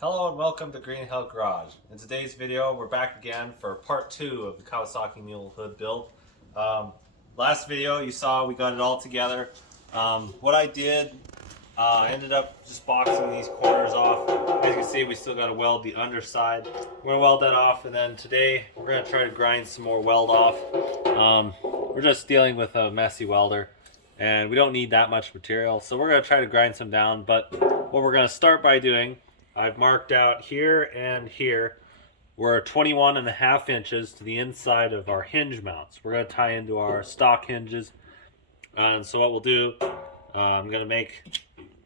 Hello and welcome to Green Hill Garage. In today's video, we're back again for part 2 of the Kawasaki Mule hood build. Last video you saw we got it all together. What I did, I ended up just boxing these corners off. As you can see, we still got to weld the underside. We're going to weld that off, and then today we're going to try to grind some more weld off. We're just dealing with a messy welder, and we don't need that much material, so we're going to try to grind some down. But what we're going to start by doing, I've marked out here and here. We're 21.5 inches to the inside of our hinge mounts. We're going to tie into our stock hinges. And so what we'll do, I'm going to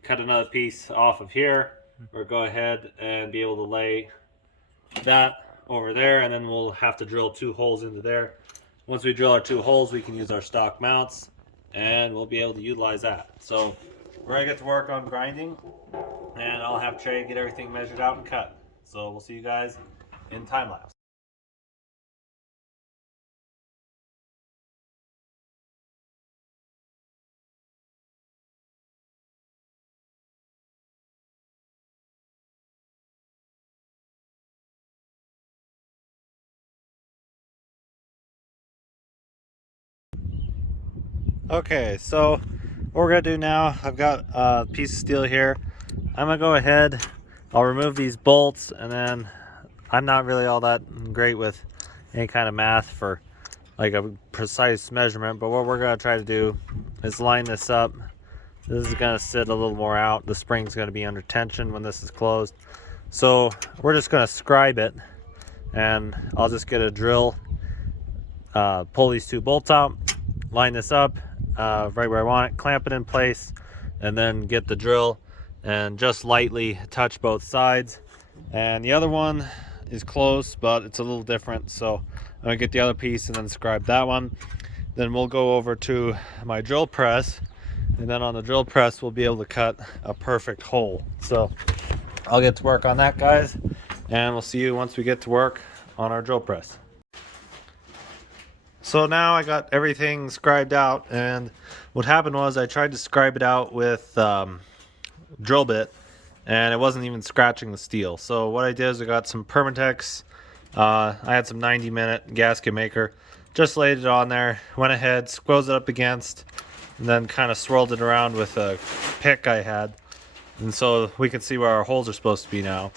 cut another piece off of here, or go ahead and be able to lay that over there, and then we'll have to drill 2 holes into there. Once we drill our 2 holes, we can use our stock mounts, and we'll be able to utilize that. So we're going to get to work on grinding, and I'll have Trey get everything measured out and cut. So we'll see you guys in time lapse. Okay, so what we're gonna do now, I've got a piece of steel here. I'm gonna go ahead, I'll remove these bolts, and then I'm not really all that great with any kind of math for like a precise measurement, but what we're gonna try to do is line this up. This is gonna sit a little more out. The spring's gonna be under tension when this is closed. So we're just gonna scribe it, and I'll just get a drill, pull these 2 bolts out, line this up right where I want it, clamp it in place, and then get the drill and just lightly touch both sides. And the other one is close, but it's a little different, so I'm gonna get the other piece and then scribe that one. Then we'll go over to my drill press, and then on the drill press we'll be able to cut a perfect hole. So I'll get to work on that, guys, and we'll see you once we get to work on our drill press. So now I got everything scribed out, and what happened was I tried to scribe it out with drill bit, and it wasn't even scratching the steel. So what I did is I got some Permatex, I had some 90-minute gasket maker, just laid it on there, went ahead, squoze it up against, and then kind of swirled it around with a pick I had, and so we can see where our holes are supposed to be now.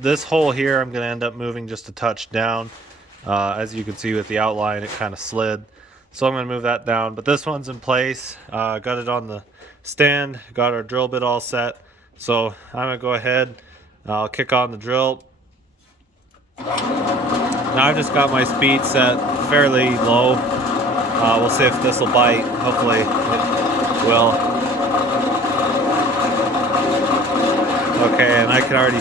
This hole here I'm going to end up moving just a touch down. As you can see with the outline, it kind of slid, so I'm going to move that down, but this one's in place. Got it on the stand, got our drill bit all set, so I'm going to go ahead, I'll kick on the drill. Now I've just got my speed set fairly low. We'll see if this will bite. Hopefully it will. Okay, and I can already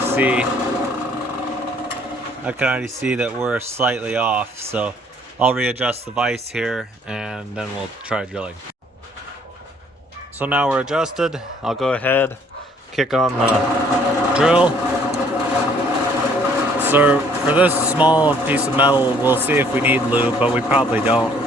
see that we're slightly off, so I'll readjust the vise here and then we'll try drilling. So now we're adjusted. I'll go ahead, kick on the drill. So for this small piece of metal, we'll see if we need lube, but we probably don't.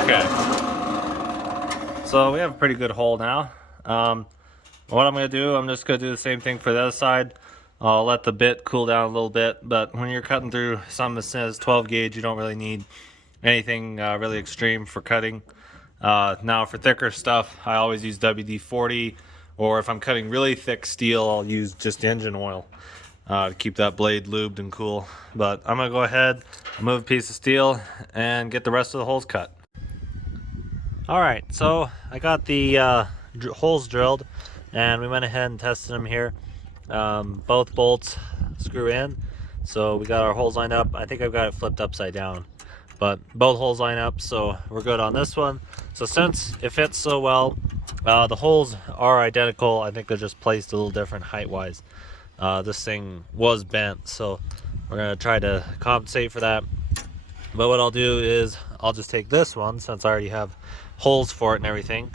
Okay, so we have a pretty good hole now. What I'm going to do, I'm just going to do the same thing for the other side. I'll let the bit cool down a little bit, but when you're cutting through something that says 12 gauge, you don't really need anything really extreme for cutting. Now for thicker stuff, I always use WD-40, or if I'm cutting really thick steel, I'll use just engine oil to keep that blade lubed and cool. But I'm going to go ahead, move a piece of steel, and get the rest of the holes cut. Alright, so I got the holes drilled, and we went ahead and tested them here. Both bolts screw in, so we got our holes lined up. I think I've got it flipped upside down, but both holes line up, so we're good on this one. So since it fits so well, the holes are identical. I think they're just placed a little different height wise. This thing was bent, so we're gonna try to compensate for that. But what I'll do is I'll just take this one, since I already have holes for it and everything.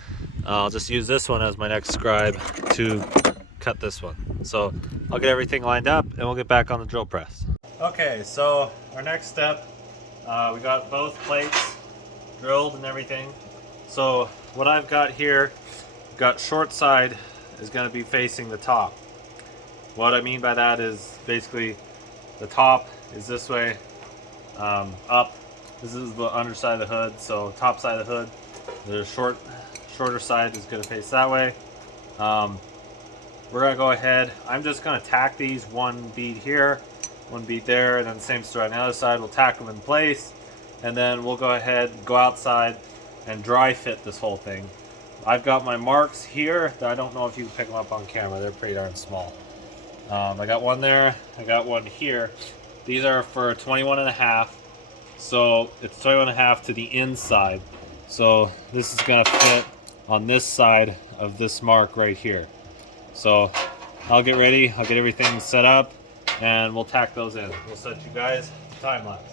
I'll just use this one as my next scribe to cut this one. So I'll get everything lined up and we'll get back on the drill press. Okay, so our next step, we got both plates drilled and everything. So what I've got here, got short side is going to be facing the top. What I mean by that is basically the top is this way, up. This is the underside of the hood, so top side of the hood. The shorter side is going to face that way. We're going to go ahead. I'm just going to tack these, one bead here, one bead there, and then the same story on the other side. We'll tack them in place, and then we'll go ahead, go outside, and dry fit this whole thing. I've got my marks here. I don't know if you can pick them up on camera. They're pretty darn small. I got one there. I got one here. These are for 21.5. So it's 21.5 to the inside. So this is going to fit on this side of this mark right here. So I'll get ready. I'll get everything set up and we'll tack those in. We'll set you guys time lapse.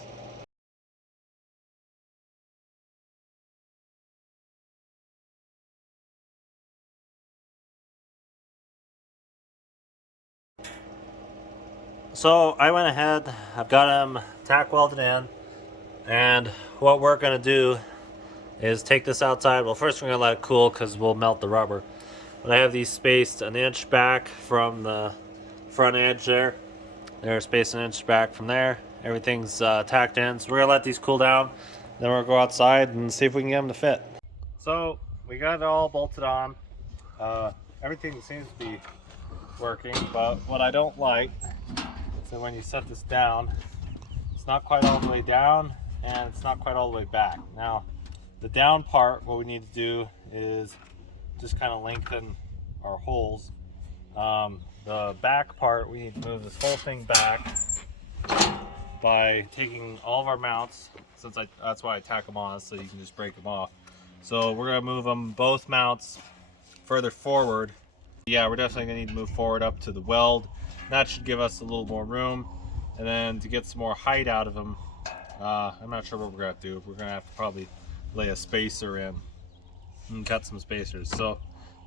So I went ahead, I've got them tack welded in, and what we're going to do is take this outside. Well, first we're going to let it cool because we'll melt the rubber. But I have these spaced an inch back from the front edge there. They're spaced an inch back from there. Everything's tacked in. So we're going to let these cool down. Then we're going to go outside and see if we can get them to fit. So we got it all bolted on. Everything seems to be working, but what I don't like is that when you set this down, it's not quite all the way down and it's not quite all the way back. Now, the down part, what we need to do is just kind of lengthen our holes. The back part, we need to move this whole thing back by taking all of our mounts, since that's why I tack them on, so you can just break them off. So we're gonna move them, both mounts, further forward. Yeah, we're definitely gonna need to move forward up to the weld. That should give us a little more room. And then to get some more height out of them, I'm not sure what we're gonna have to do. We're gonna have to probably lay a spacer in and cut some spacers. So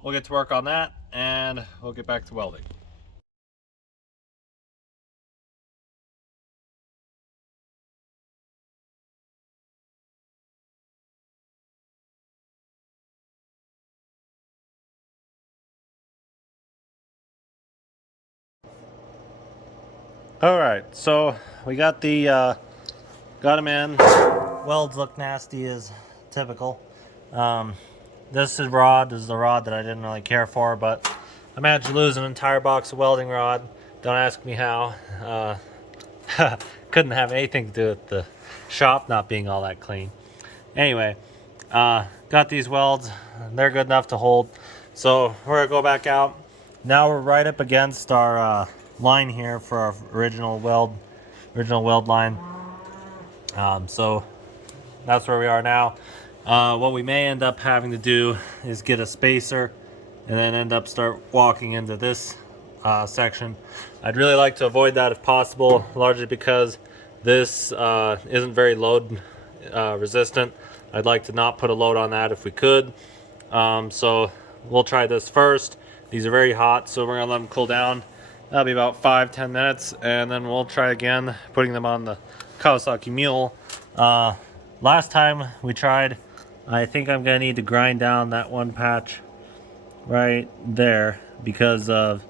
we'll get to work on that and we'll get back to welding. All right, so we got got them in. Welds look nasty as typical. This is the rod that I didn't really care for, but I managed to lose an entire box of welding rod. Don't ask me how. Couldn't have anything to do with the shop not being all that clean. Anyway, got these welds. They're good enough to hold. So we're gonna go back out. Now we're right up against our line here for our original weld line. So that's where we are now. What we may end up having to do is get a spacer and then start walking into this section. I'd really like to avoid that if possible, largely because this isn't very load resistant. I'd like to not put a load on that if we could. So we'll try this first. These are very hot, so we're gonna let them cool down. That'll be about 5-10 minutes, and then we'll try again putting them on the Kawasaki Mule. Last time we tried, I think I'm gonna need to grind down that one patch right there because of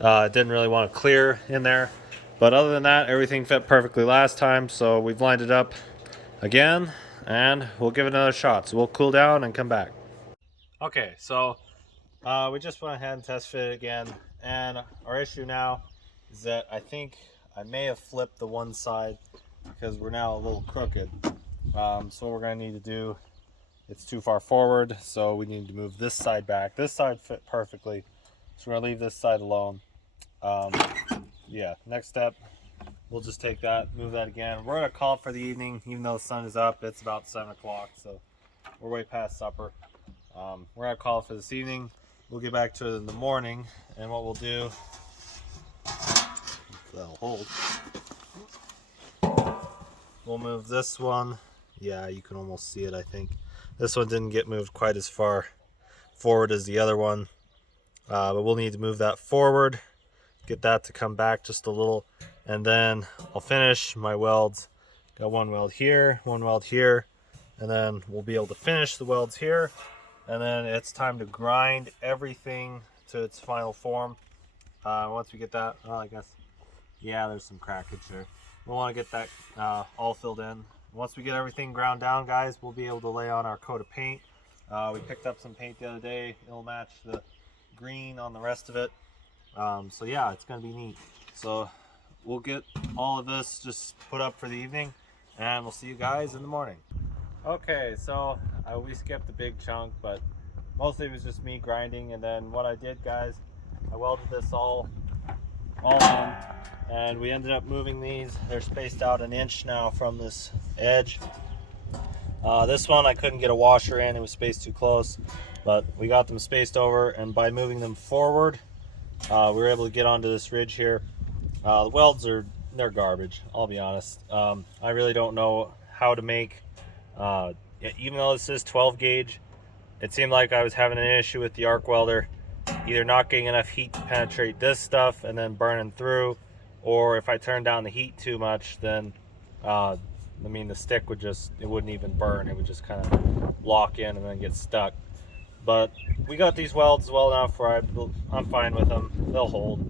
it didn't really want to clear in there. But other than that, everything fit perfectly last time, so we've lined it up again and we'll give it another shot. So we'll cool down and come back. Okay, so we just went ahead and test fit it again, and our issue now is that I think I may have flipped the one side because we're now a little crooked. So what we're going to need to do, it's too far forward, so we need to move this side back. This side fit perfectly, so we're going to leave this side alone. Yeah, next step, we'll just take that, move that again. We're going to call it for the evening, even though the sun is up. It's about 7 o'clock, so we're way past supper. We're going to call it for this evening. We'll get back to it in the morning, and what we'll do, that'll hold. We'll move this one. Yeah, you can almost see it, I think. This one didn't get moved quite as far forward as the other one, but we'll need to move that forward, get that to come back just a little, and then I'll finish my welds. Got one weld here, and then we'll be able to finish the welds here, and then it's time to grind everything to its final form. Once we get that, well, I guess, yeah, there's some crackage there. We want to get that all filled in. Once we get everything ground down, guys, we'll be able to lay on our coat of paint. We picked up some paint the other day. It'll match the green on the rest of it. So yeah, it's gonna be neat. So we'll get all of this just put up for the evening, and we'll see you guys in the morning. Okay, so we skipped the big chunk, but mostly it was just me grinding. And then what I did, guys, I welded this all in, and we ended up moving these. They're spaced out 1 inch now from this edge. This one I couldn't get a washer in, it was spaced too close, but we got them spaced over, and by moving them forward, we were able to get onto this ridge here. The welds they're garbage, I'll be honest. I really don't know how to make, even though this is 12 gauge, it seemed like I was having an issue with the arc welder, either not getting enough heat to penetrate this stuff and then burning through, or if I turned down the heat too much, then I mean, the stick would just, it wouldn't even burn. It would just kind of lock in and then get stuck. But we got these welds well enough where I'm fine with them. They'll hold.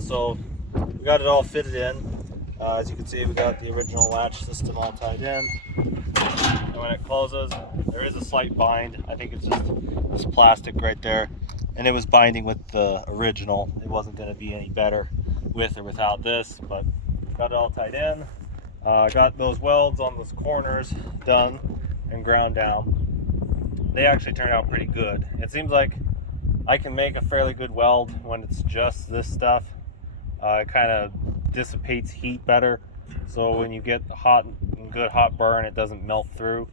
So we got it all fitted in. As you can see, we got the original latch system all tied in. And when it closes, there is a slight bind. I think it's just this plastic right there. And it was binding with the original. It wasn't going to be any better with or without this, but got it all tied in. Got those welds on those corners done and ground down. They actually turned out pretty good. It seems like I can make a fairly good weld when it's just this stuff. It kind of dissipates heat better, so when you get good hot burn, it doesn't melt through.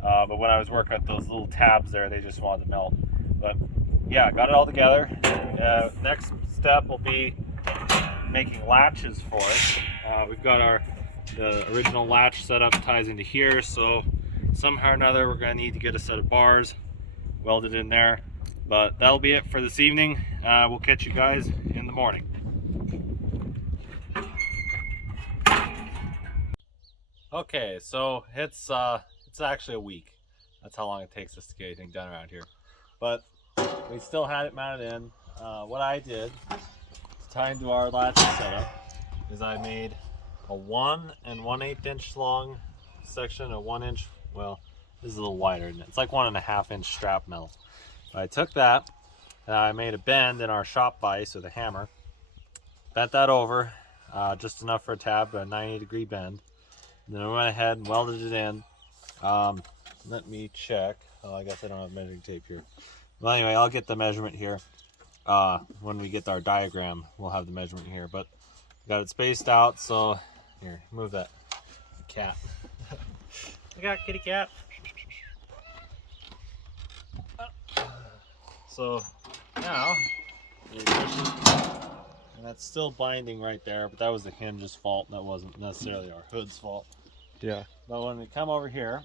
But when I was working at those little tabs there, they just wanted to melt. But yeah, got it all together. Next step will be making latches for it. We've got the original latch setup ties into here, so somehow or another we're going to need to get a set of bars welded in there. But that'll be it for this evening. We'll catch you guys in the morning. Okay, so it's actually a week. That's how long it takes us to get anything done around here. But we still had it mounted in. What I did to tie into our latch setup is I made a 1 1/8 inch long section, a 1 inch, well, this is a little wider than it. It's like 1.5 inch strap metal. I took that and I made a bend in our shop vise with a hammer, bent that over just enough for a tab, but a 90-degree bend. And then I went ahead and welded it in. Let me check. Oh, I guess I don't have measuring tape here. Well, anyway, I'll get the measurement here. When we get our diagram, we'll have the measurement here. But got it spaced out, so here, move that cat. I got kitty cat. So now you push it, and that's still binding right there, but that was the hinge's fault. That wasn't necessarily our hood's fault. Yeah. But when we come over here,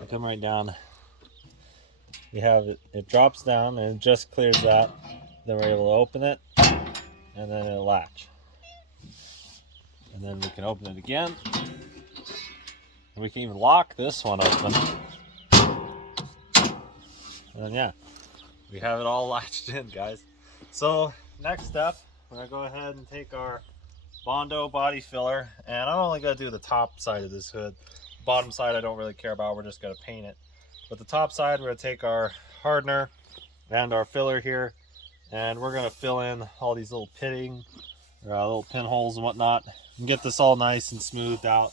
we come right down. We have it. It drops down and it just clears that. Then we're able to open it, and then it'll latch. And then we can open it again. And we can even lock this one open. And then yeah, we have it all latched in, guys. So next step, we're gonna go ahead and take our Bondo body filler, and I'm only gonna do the top side of this hood. Bottom side I don't really care about, we're just gonna paint it. But the top side, we're gonna take our hardener and our filler here, and we're gonna fill in all these little little pinholes and whatnot, and get this all nice and smoothed out,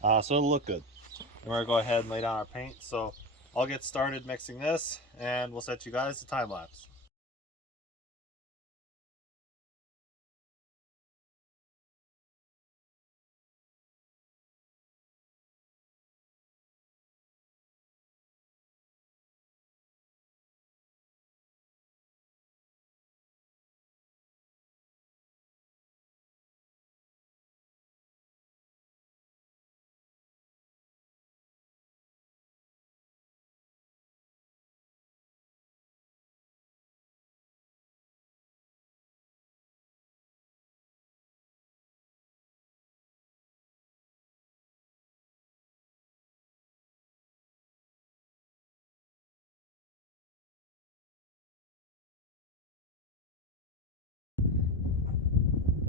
so it'll look good. And we're gonna go ahead and lay down our paint. So I'll get started mixing this, and we'll set you guys the time lapse.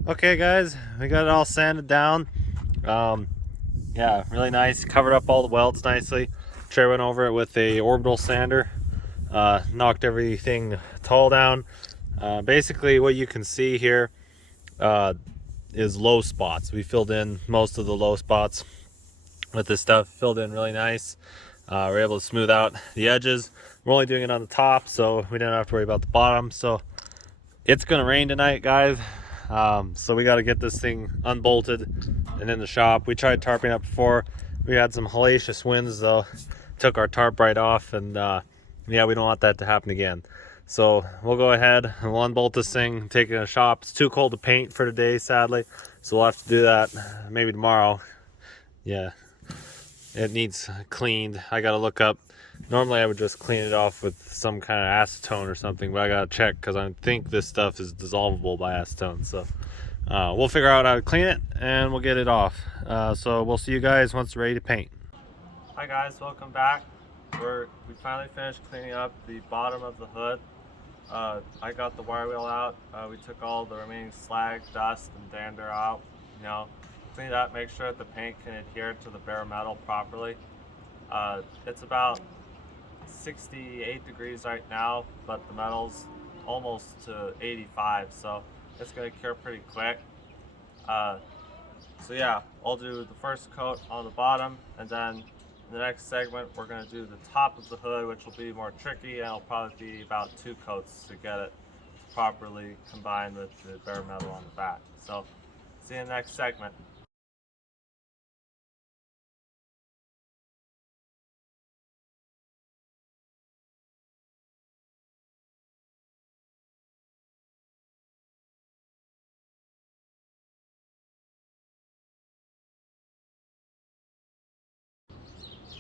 Okay guys, we got it all sanded down. Yeah, really nice. Covered up all the welds nicely. Trey went over it with a orbital sander. Knocked everything tall down. Basically what you can see here is low spots. We filled in most of the low spots with this stuff. Filled in really nice. We're able to smooth out the edges. We're only doing it on the top, so we didn't have to worry about the bottom. So it's gonna rain tonight, guys. So we got to get this thing unbolted and in the shop. We tried tarping up before. We had some hellacious winds though. Took our tarp right off, and yeah, we don't want that to happen again. So we'll go ahead and we'll unbolt this thing, take it in the shop. It's too cold to paint for today, sadly. So we'll have to do that maybe tomorrow. Yeah, it needs cleaned. I got to look up. Normally I would just clean it off with some kind of acetone or something, but I gotta check because I think this stuff is dissolvable by acetone. So we'll figure out how to clean it and we'll get it off. So we'll see you guys once we're ready to paint. Hi guys, welcome back. We finally finished cleaning up the bottom of the hood. I got the wire wheel out. We took all the remaining slag, dust, and dander out. Clean it up, make sure that the paint can adhere to the bare metal properly. It's about 68 degrees right now, but the metal's almost to 85, so it's going to cure pretty quick. So yeah, I'll do the first coat on the bottom, and then in the next segment we're going to do the top of the hood, which will be more tricky, and it'll probably be about 2 coats to get it properly combined with the bare metal on the back. So see you in the next segment.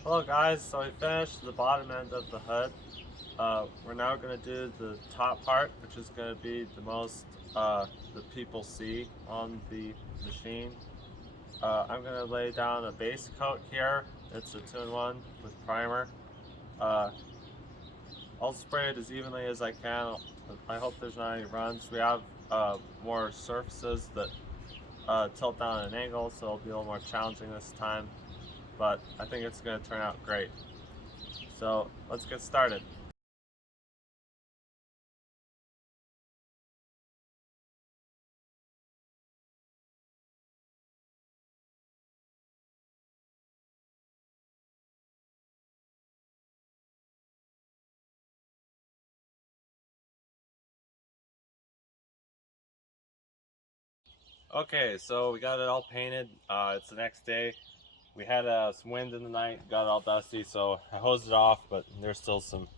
Hello guys, so we finished the bottom end of the hood. We're now going to do the top part, which is going to be the most that people see on the machine. I'm going to lay down a base coat here. It's a 2-in-1 with primer. I'll spray it as evenly as I can. I hope there's not any runs. We have more surfaces that tilt down at an angle, so it'll be a little more challenging this time. But I think it's going to turn out great. So let's get started. Okay, so we got it all painted. It's the next day. We had some wind in the night, got it all dusty, so I hosed it off, but there's still some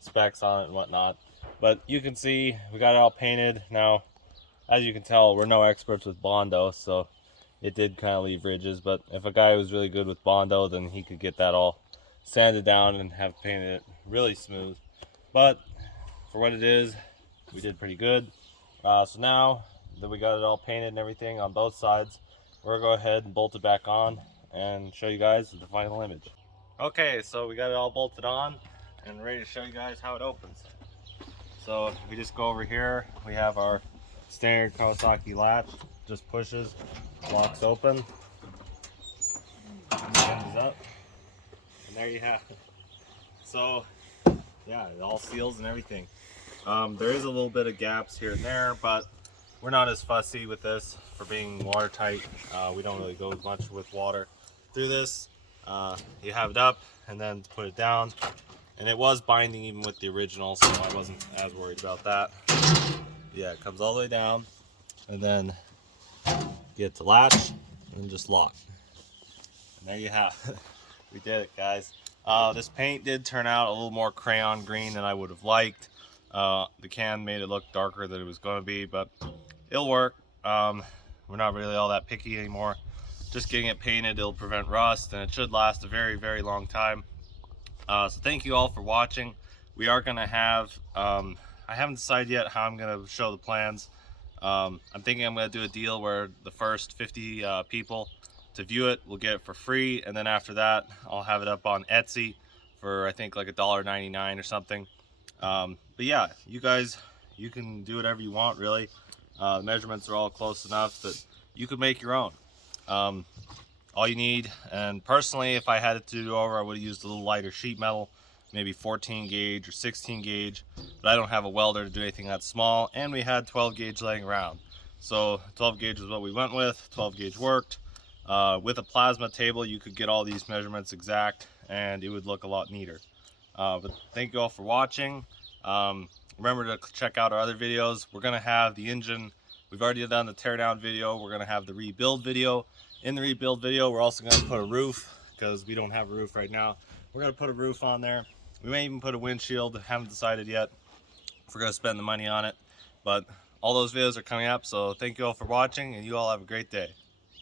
specks on it and whatnot. But you can see we got it all painted. Now, as you can tell, we're no experts with Bondo, so it did kind of leave ridges. But if a guy was really good with Bondo, then he could get that all sanded down and have painted it really smooth. But for what it is, we did pretty good. So now that we got it all painted and everything on both sides, we're gonna go ahead and bolt it back on and show you guys the final image. Okay, so we got it all bolted on and ready to show you guys how it opens. So we just go over here. We have our standard Kawasaki latch. Just pushes, locks open, hinges up, and there you have it. So yeah, it all seals and everything. There is a little bit of gaps here and there, but we're not as fussy with this for being watertight. We don't really go much with water through this. You have it up and then put it down, and it was binding even with the original, so I wasn't as worried about that. Yeah, it comes all the way down, and then get to latch and just lock. And there you have it. We did it, guys. This paint did turn out a little more crayon green than I would have liked. The can made it look darker than it was going to be, but it'll work. We're not really all that picky anymore. Just getting it painted, it'll prevent rust, and it should last a very, very long time. So thank you all for watching. We are going to have, I haven't decided yet how I'm going to show the plans. I'm thinking I'm going to do a deal where the first 50 people to view it will get it for free, and then after that I'll have it up on Etsy for I think like $1.99 or something. But yeah, you guys, you can do whatever you want really. The measurements are all close enough that you could make your own. All you need, and personally, if I had it to do over, I would have used a little lighter sheet metal, maybe 14 gauge or 16 gauge, but I don't have a welder to do anything that small, and we had 12 gauge laying around. So 12 gauge is what we went with. 12 gauge worked. With a plasma table, you could get all these measurements exact, and it would look a lot neater. But thank you all for watching. Remember to check out our other videos. We're going to have the engine. We've already done the teardown video. We're going to have the rebuild video. In the rebuild video, we're also going to put a roof, because we don't have a roof right now. We're going to put a roof on there. We may even put a windshield. Haven't decided yet if we're going to spend the money on it. But all those videos are coming up. So thank you all for watching, and you all have a great day.